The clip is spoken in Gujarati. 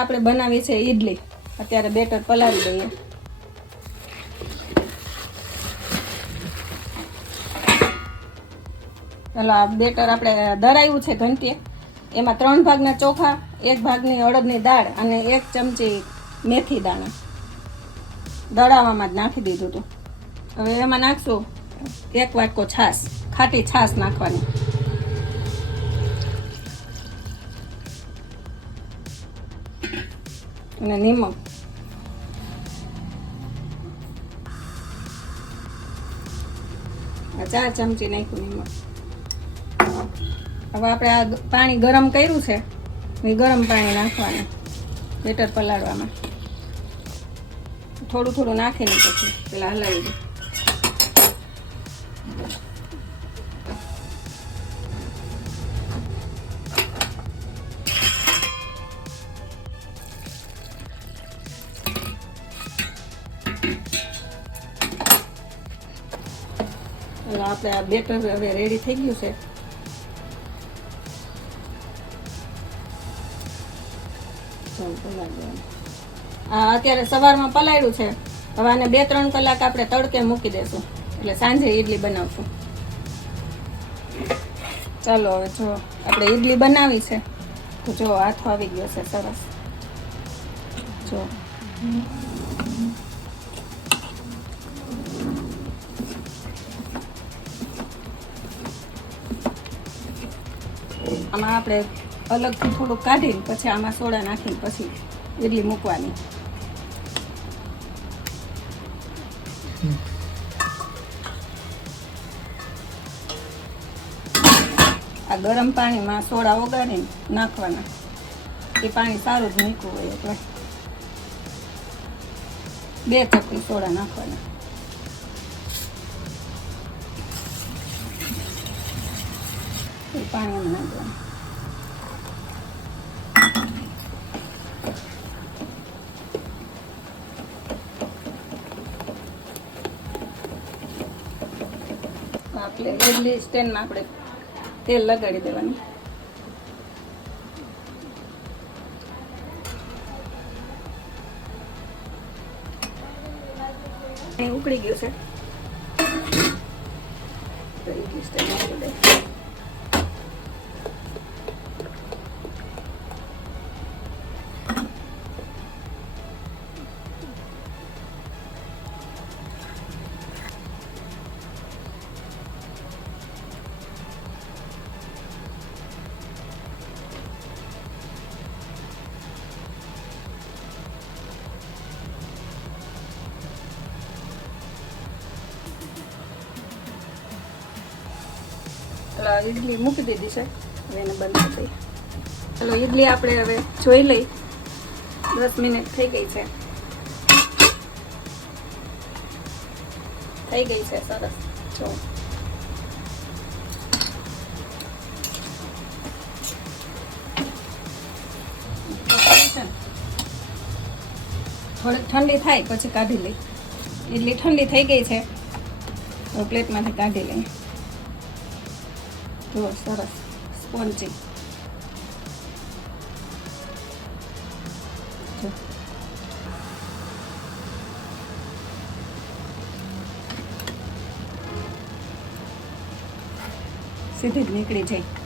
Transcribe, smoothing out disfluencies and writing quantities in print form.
આપણે બનાવી છે ઈડલી. અત્યારે બેટર પલાળી દઈએ. ચાલો આ બેટર આપણે દરાયું છે ઘંટીએ. એમાં 3 ભાગના ચોખા, 1 ભાગની અડદની દાળ અને 1 ચમચી મેથી દાણા દળાવામાં જ નાખી દીધું હતું. હવે એમાં નાખશું 1 વાટકો છાશ, ખાટી છાશ નાખવાની. અને નિમક. આ 4 ચમચી નાખ્યું નિમક. હવે આપણે આ પાણી ગરમ કર્યું છે એ ગરમ પાણી નાખવાનું બેટર પલાળવામાં. થોડું થોડું નાખીને પછી પેલા હલાવી દે. આપણે આ બેટર હવે રેડી થઈ ગયું છે. આ અત્યારે સવારમાં પલાળ્યું છે. હવે આને 2-3 કલાક આપણે તડકે મૂકી દેશું, એટલે સાંજે ઈડલી બનાવશું. ચાલો હવે જો આપણે ઈડલી બનાવી છે તો જો હાથો આવી ગયો છે સરસ. જો આમાં આપણે અલગથી થોડુંક કાઢીને પછી આમાં સોડા નાખીને પછી ઈડલી મૂકવાની. આ ગરમ પાણીમાં સોડા ઓગાળીને નાખવાના. એ પાણી સારું જ મૂકવું હોય એટલે 2 ચપટી સોડા નાખવાના. એ પાણી નાખવાનું. આપણે ઈડલી સ્ટેન્ડમાં આપણે તેલ લગાડી દેવાનું. ઉકળી ગયું છે તો ઈડલી સ્ટેન્ડ મૂકી દે. ઈડલી મૂકી દીધી છે. હવે એને બંધ કરી દઈએ. ચાલો ઈડલી આપણે હવે જોઈ લઈ. 10 મિનિટ થઈ ગઈ છે. થઈ ગઈ છે સરસ. જો થોડીક ઠંડી થાય પછી કાઢી લઈ. ઈડલી ઠંડી થઈ ગઈ છે. હવે પ્લેટમાંથી કાઢી લઈએ. જો સરસ સ્પોન્જી. સીધી જ નીકળી જાય.